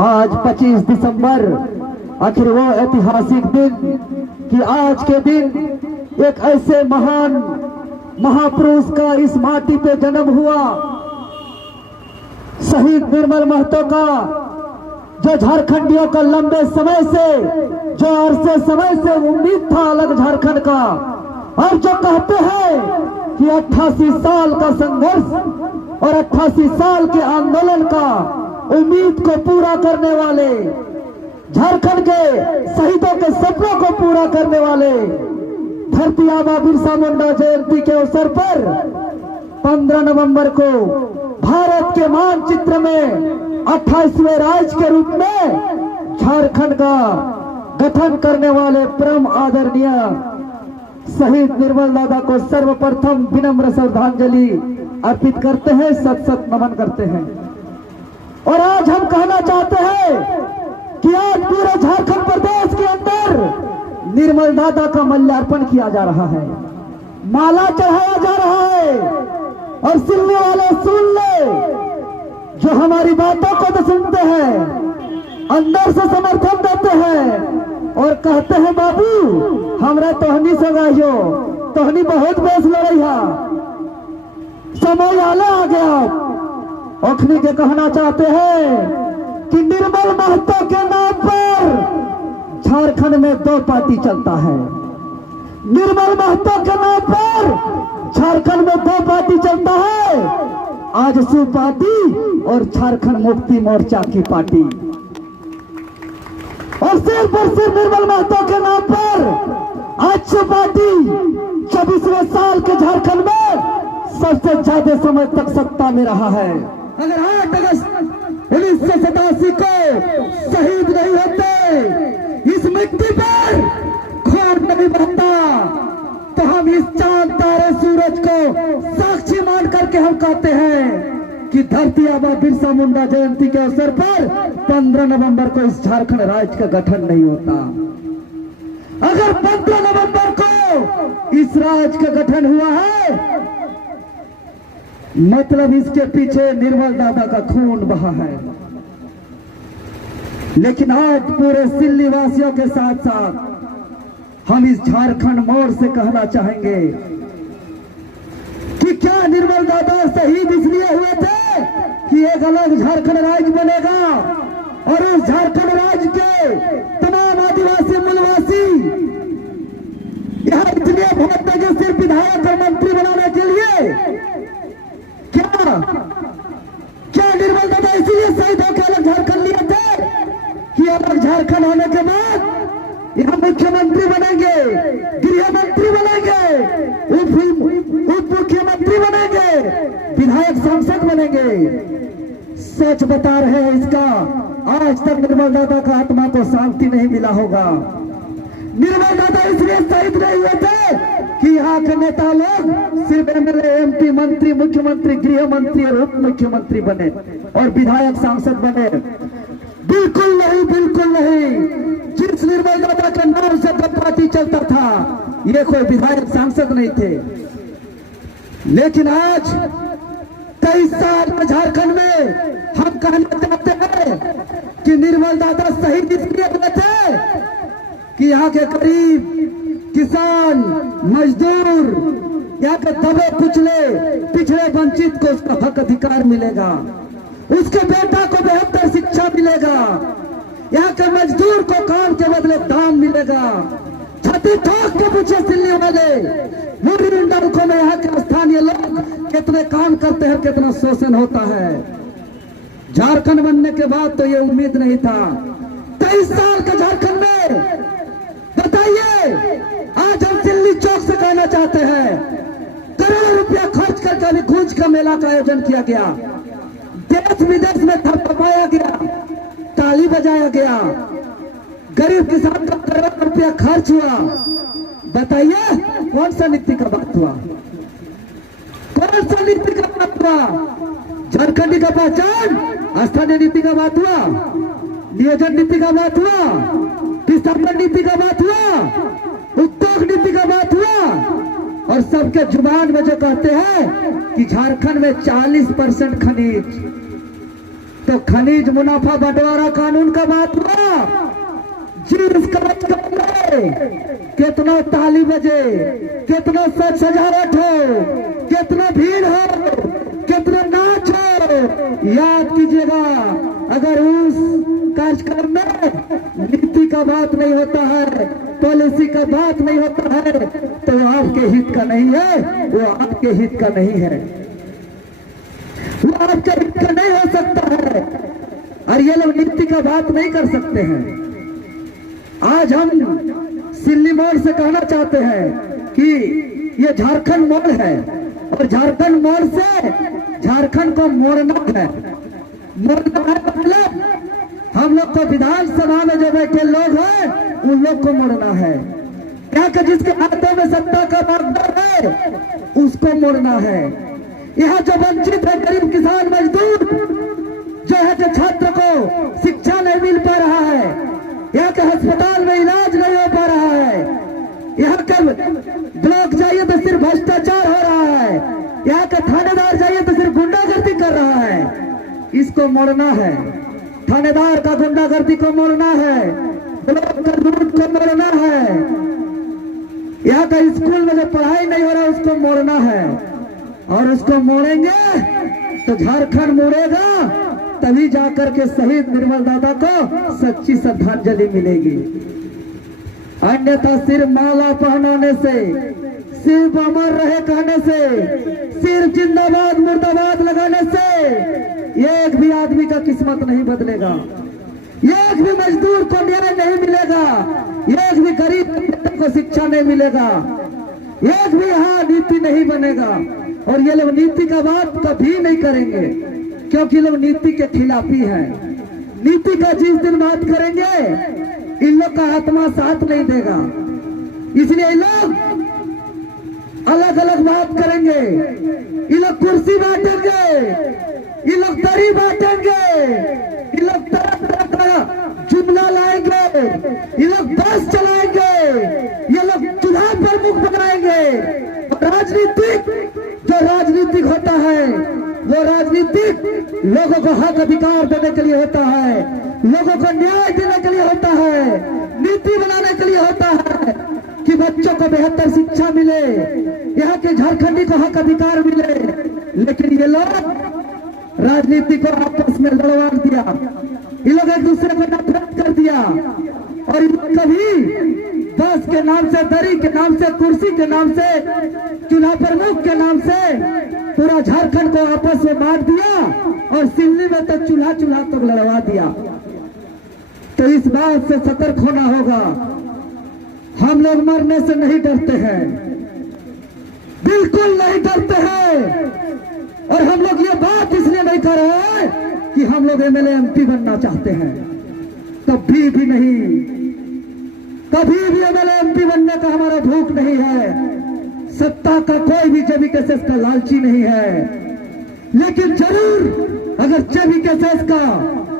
आज 25 दिसंबर, आखिर वो ऐतिहासिक दिन कि आज के दिन एक ऐसे महान महापुरुष का इस माटी पे जन्म हुआ, शहीद निर्मल महतो का, जो झारखंडियों का लंबे समय से, जो अरसे समय से उम्मीद था अलग झारखंड का, और जो कहते हैं कि 88 साल का संघर्ष और 88 साल के आंदोलन का उम्मीद को पूरा करने वाले, झारखंड के शहीदों के सपनों को पूरा करने वाले धरती आबा बिरसा मुंडा जयंती के अवसर पर 15 नवंबर को भारत के मानचित्र में 28वें राज्य के रूप में झारखंड का गठन करने वाले परम आदरणीय शहीद निर्मल दादा को सर्वप्रथम विनम्र श्रद्धांजलि अर्पित करते हैं, सत सत नमन करते हैं। और आज हम कहना चाहते हैं कि आज पूरे झारखंड प्रदेश के अंदर निर्मल दादा का माल्यार्पण किया जा रहा है, माला चढ़ाया जा रहा है। और सुनने वाले सुन ले, जो हमारी बातों को तो सुनते हैं, अंदर से समर्थन देते हैं और कहते हैं बाबू हमरा तोहनी से गाइयो, तोहनी बहुत बेस लड़ैया, समय आले आ गया। ओखनी के कहना चाहते हैं कि निर्मल महतो के नाम पर झारखंड में 2 पार्टी चलता है। निर्मल महतो के नाम पर झारखंड में 2 पार्टी चलता है, आजसू पार्टी और झारखंड मुक्ति मोर्चा की पार्टी। और सिर्फ निर्मल महतो के नाम पर आजसू पार्टी 24वें साल के झारखंड में सबसे ज्यादा समय तक सत्ता में रहा है। अगर 8 अगस्त 1987 को शहीद नहीं होते, इस मिट्टी पर खून नहीं बहता, तो हम इस चांद तारे सूरज को साक्षी मान करके हम कहते हैं कि धरती आबा बिरसा मुंडा जयंती के अवसर पर 15 नवंबर को इस झारखंड राज्य का गठन नहीं होता। अगर 15 नवंबर को इस राज्य का गठन हुआ है, मतलब इसके पीछे निर्मल दादा का खून बहा है। लेकिन आज पूरे सिल्ली वासियों के साथ साथ हम इस झारखंड मोड़ से कहना चाहेंगे कि क्या निर्मल दादा शहीद इसलिए हुए थे कि एक अलग झारखंड राज्य बनेगा और उस झारखंड राज्य के तमाम आदिवासी मूलवासी यहाँ इसलिए वोट देंगे सिर्फ विधायक और मंत्री बनाने के लिए? क्या निर्मल दादा इसीलिए शहीद होकर अलग झारखंड लिए थे कि अलग झारखंड होने के बाद यहाँ मुख्यमंत्री बनेंगे, गृह मंत्री बनेंगे, उप मुख्यमंत्री बनेंगे, विधायक सांसद बनेंगे? सच बता रहे हैं, इसका आज तक निर्मल दादा का आत्मा को शांति नहीं मिला होगा। निर्मल दादा इसलिए शहीद नहीं हुए थे कि यहाँ के नेता लोग सिर्फ एमएलए, एमपी, मंत्री, मुख्यमंत्री, गृह मंत्री और उप मुख्यमंत्री बने और विधायक सांसद बने। बिल्कुल नहीं, बिल्कुल नहीं। जिस निर्मल दादा के नाम से पार्टी चलता था, ये कोई विधायक सांसद नहीं थे। लेकिन आज 23 साल में झारखंड में हम कहना चाहते हैं कि निर्मल दादा शहीद इसलिए हुए थे कि यहाँ के गरीब, किसान, मजदूर, यहाँ के दबे कुचले, पिछड़े वंचित को उसका हक अधिकार मिलेगा, उसके बेटा को बेहतर शिक्षा मिलेगा, यहाँ के मजदूर को काम के बदले दाम मिलेगा। छाती ठोक के पूछे सिल्ली वाले मुरली मंडल में यहाँ के स्थानीय लोग कितने काम करते हैं, कितना शोषण होता है। झारखंड बनने के बाद तो ये उम्मीद नहीं था। 23 साल के झारखंड में बताइए, आज हम दिल्ली चौक से कहना चाहते हैं, करोड़ों रुपया खर्च करके अभी गूंज का मेला का आयोजन किया गया, देश विदेश में थपथपाया गया, ताली बजाया गया, गरीब किसान का करोड़ों रुपया खर्च हुआ। बताइए कौन सा नीति का बात हुआ? कौन सा नीति का बात हुआ? झारखंडी का पहचान, स्थानीय नीति का बात हुआ, नियोजन नीति का बात हुआ, विस्थापन नीति का बात हुआ, उद्योग नीति का बात हुआ। और सबके जुबान में जो कहते हैं कि झारखंड में 40% खनिज, तो खनिज मुनाफा बंटवारा कानून का बात हुआ, जिस कार्यक्रम में कितना ताली बजे, कितना सजावट हो, कितना भीड़ हो, कितना नाच हो, याद कीजिएगा अगर उस कार्यक्रम में नीति का बात नहीं होता है, पॉलिसी का बात नहीं होता है, तो वो आपके हित का नहीं है, वो आपके हित का नहीं है, वो आपके हित का नहीं हो सकता है। और ये लोग नीति का बात नहीं कर सकते हैं। आज हम सिल्ली मोड़ से कहना चाहते हैं कि ये झारखंड मोड़ है और झारखंड मोड़ से झारखंड को मोड़ना है। मोड़ना है मतलब हम लोग को विधानसभा में जो बैठे लोग हैं उन लोग को मोड़ना है। क्या कि जिसके हाथों में सत्ता का बागडोर है उसको मोड़ना है। यहाँ जो वंचित है, गरीब किसान मजदूर जो है, जो छात्र को शिक्षा नहीं मिल पा रहा है, यहाँ के अस्पताल में इलाज नहीं हो पा रहा है, यहाँ के ब्लॉक जाइए तो सिर्फ भ्रष्टाचार हो रहा है, यहाँ के थानेदार जाइए तो सिर्फ गुंडागर्दी कर रहा है, इसको मोड़ना है। थानेदार का गुंडागर्दी को मोड़ना है, ब्लॉक का लूट को मोड़ना है, यहाँ का स्कूल में जो पढ़ाई नहीं हो रहा उसको मोड़ना है। और उसको मोड़ेंगे तो झारखंड मोड़ेगा, तभी जाकर के शहीद निर्मल दादा को सच्ची श्रद्धांजलि मिलेगी। अन्यथा सिर्फ माला पहनाने से, सिर्फ अमर रहे कहने से, सिर्फ जिंदाबाद मुर्दाबाद लगाने से एक भी आदमी का किस्मत नहीं बदलेगा, एक भी मजदूर को न्याय नहीं मिलेगा, एक भी गरीब को शिक्षा नहीं मिलेगा, एक भी यहाँ नीति नहीं बनेगा। और ये लोग नीति का बात कभी नहीं करेंगे क्योंकि लोग नीति के खिलाफी हैं। नीति का जिस दिन बात करेंगे इन लोग का आत्मा साथ नहीं देगा, इसलिए लोग अलग अलग बात करेंगे। ये लोग कुर्सी बांटेंगे, ये लोग दरी बांटेंगे, ये लोग तरह तरह का जुमला लाएंगे, ये लोग बस चलाएंगे, ये लोग चुनाव प्रमुख बनाएंगे। राजनीतिक होता है वो राजनीतिक लोगों को हक अधिकार देने के लिए होता है, लोगों को न्याय देने के लिए होता है, नीति बनाने के लिए होता है कि बच्चों को बेहतर शिक्षा मिले, यहाँ के झारखंडी को हक अधिकार मिले। लेकिन ये लोग राजनीति को आपस में लड़वा दिया, ये लोग एक दूसरे को नफरत कर दिया और कभी बस के नाम से, दरी के नाम से, कुर्सी के नाम से, चुनाव प्रमुख के नाम से पूरा झारखंड को आपस में बांट दिया और सिल्ली में तो चूल्हा तक लड़वा दिया। तो इस बात से सतर्क होना होगा। हम लोग मरने से नहीं डरते हैं, बिल्कुल नहीं डरते हैं। और हम लोग ये बात इसलिए नहीं कर रहे हैं कि हम लोग एमएलए एमपी बनना चाहते हैं, कभी भी नहीं, कभी भी एमएलए एमपी बनने का हमारा भूख नहीं है। सत्ता का कोई भी जेबीकेएसएस का लालची नहीं है। लेकिन जरूर अगर जेबीकेएसएस का,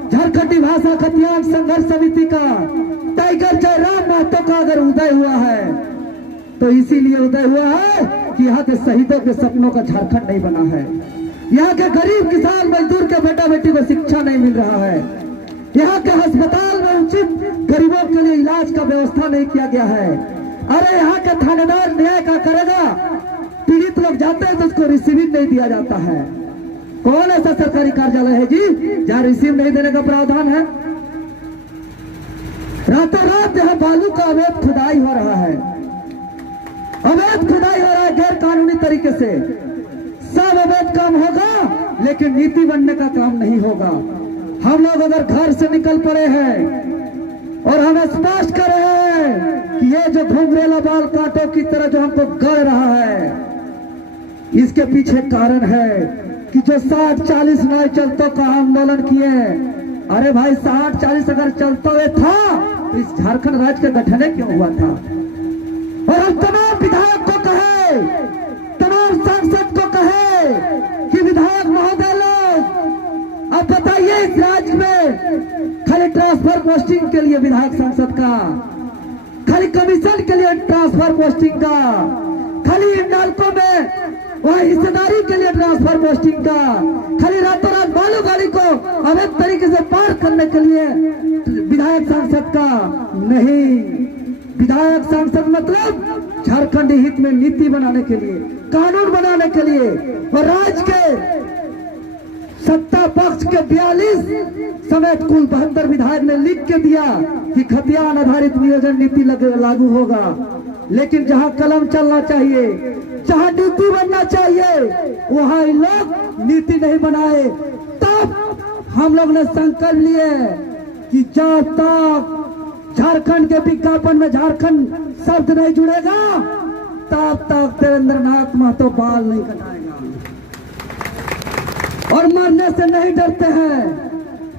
झारखंडी भाषा खतियान संघर्ष समिति का, टाइगर जयराम महतो का अगर उदय हुआ है तो इसीलिए उदय हुआ है कि यहाँ के शहीदों के सपनों का झारखंड नहीं बना है, यहाँ के गरीब किसान मजदूर के बेटा बेटी को शिक्षा नहीं मिल रहा है, यहाँ के अस्पताल में उचित गरीबों के लिए इलाज का व्यवस्था नहीं किया गया है। अरे यहाँ के थानेदार न्याय का करेगा, पीड़ित लोग जाते हैं तो उसको रिसीविंग नहीं दिया जाता है। कौन ऐसा सरकारी कार्यालय है जी जहाँ रिसीव नहीं देने का प्रावधान है? रातों रात यहाँ बालू का अवैध खुदाई हो रहा है, अवैध खुदाई हो रहा है गैर कानूनी तरीके से। सब अवैध काम होगा लेकिन नीति बनने का काम नहीं होगा। हम लोग अगर घर से निकल पड़े हैं और हम स्पष्ट कर रहे हैं कि ये जो घुंघरेला बाल कांटों की तरह जो हमको गड़ रहा है, इसके पीछे कारण है कि जो 60-40 नए चलतों का आंदोलन किए। अरे भाई 60-40 अगर चलते हुए था तो इस झारखंड राज्य का गठन क्यों हुआ था? और हम तमाम विधायक को कहे, तमाम सांसद को कहे कि विधायक महोदय लोग अब बताइए इस राज्य में खाली ट्रांसफर पोस्टिंग के लिए विधायक सांसद का, खाली कमीशन के लिए ट्रांसफर पोस्टिंग का, खाली इंडाल्को में वहाँ हिस्सेदारी के लिए ट्रांसफर पोस्टिंग का, खाली रातों रात बालू गाड़ी को अवैध तरीके से पार करने के लिए विधायक सांसद का नहीं। विधायक सांसद मतलब झारखंड हित में नीति बनाने के लिए, कानून बनाने के लिए, और राज्य के सत्ता पक्ष के 42 समेत कुल 72 विधायक ने लिख के दिया कि खतियान आधारित नियोजन नीति लागू होगा। लेकिन जहां कलम चलना चाहिए, जहां नीति बनना चाहिए, वहां इन लोग नीति नहीं बनाए। तब हम लोग ने संकल्प लिए कि जब तक झारखंड के विज्ञापन में झारखंड शब्द नहीं जुड़ेगा, तब तक देवेंद्र नाथ महतो बाल नहीं कटाएगा। और मरने से नहीं डरते हैं।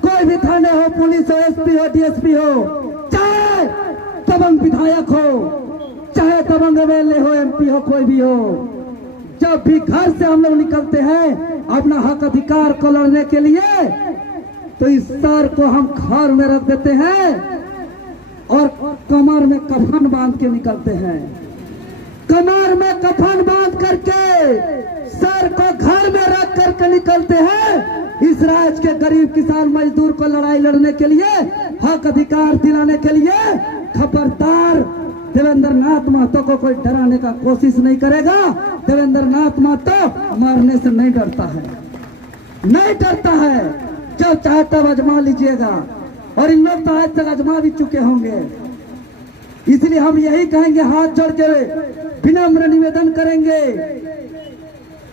कोई भी थाने हो, पुलिस हो, एसपी हो, डीएसपी हो, चाहे दबंग विधायक हो, चाहे दबंग एमएलए हो, एमपी हो, कोई भी हो, जब भी घर से हम लोग निकलते हैं अपना हक अधिकार को लड़ने के लिए, तो इस सर को हम खार में रख देते हैं और कमर में कफन बांध के निकलते हैं। कमर में कफन बांध करके सर को घर में रख करके निकलते हैं। इस राज्य के गरीब किसान मजदूर को लड़ाई लड़ने के लिए, हक अधिकार दिलाने के लिए। खबरदार, देवेंद्र नाथ महतो को कोई डराने का कोशिश नहीं करेगा। देवेंद्र नाथ महतो मरने से नहीं डरता है, नहीं डरता है। जब चाहे तब आजमा लीजिएगा, और इन लोग तो आज तक आजमा भी चुके होंगे। इसलिए हम यही कहेंगे, हाथ जोड़ के विनम्र निवेदन करेंगे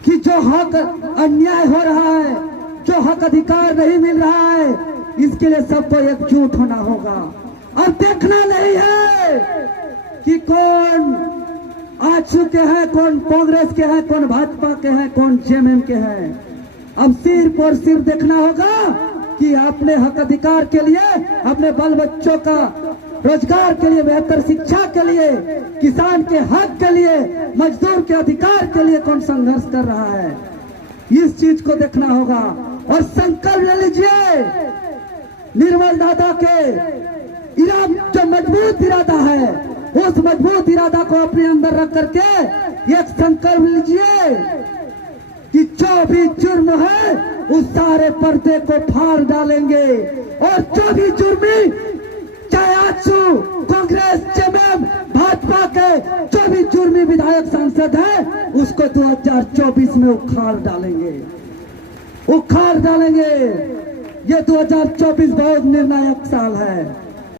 कि जो हक अन्याय हो रहा है, जो हक अधिकार नहीं मिल रहा है, इसके लिए सबको एकजुट होना होगा। अब देखना नहीं है कि कौन आजसू के हैं, कौन कांग्रेस के हैं, कौन भाजपा के हैं, कौन जेएमएम के हैं। अब सिर्फ और सिर्फ देखना होगा कि अपने हक अधिकार के लिए, अपने बाल बच्चों का रोजगार के लिए, बेहतर शिक्षा के लिए, किसान के हक के लिए, मजदूर के अधिकार के लिए कौन संघर्ष कर रहा है, इस चीज को देखना होगा। और संकल्प ले लीजिए, निर्मल दादा के जो मजबूत इरादा है, उस मजबूत इरादा को अपने अंदर रख करके एक संकल्प लीजिए कि जो भी जुर्म है उस सारे पर्दे को फाड़ डालेंगे, और जो भी जुर्मी, चाहे आजसू कांग्रेस, जेएमएम, भाजपा के जो भी जुर्मी विधायक सांसद है, उसको 2024 में उखाड़ डालेंगे, उखाड़ डालेंगे। ये 2024 बहुत निर्णायक साल है।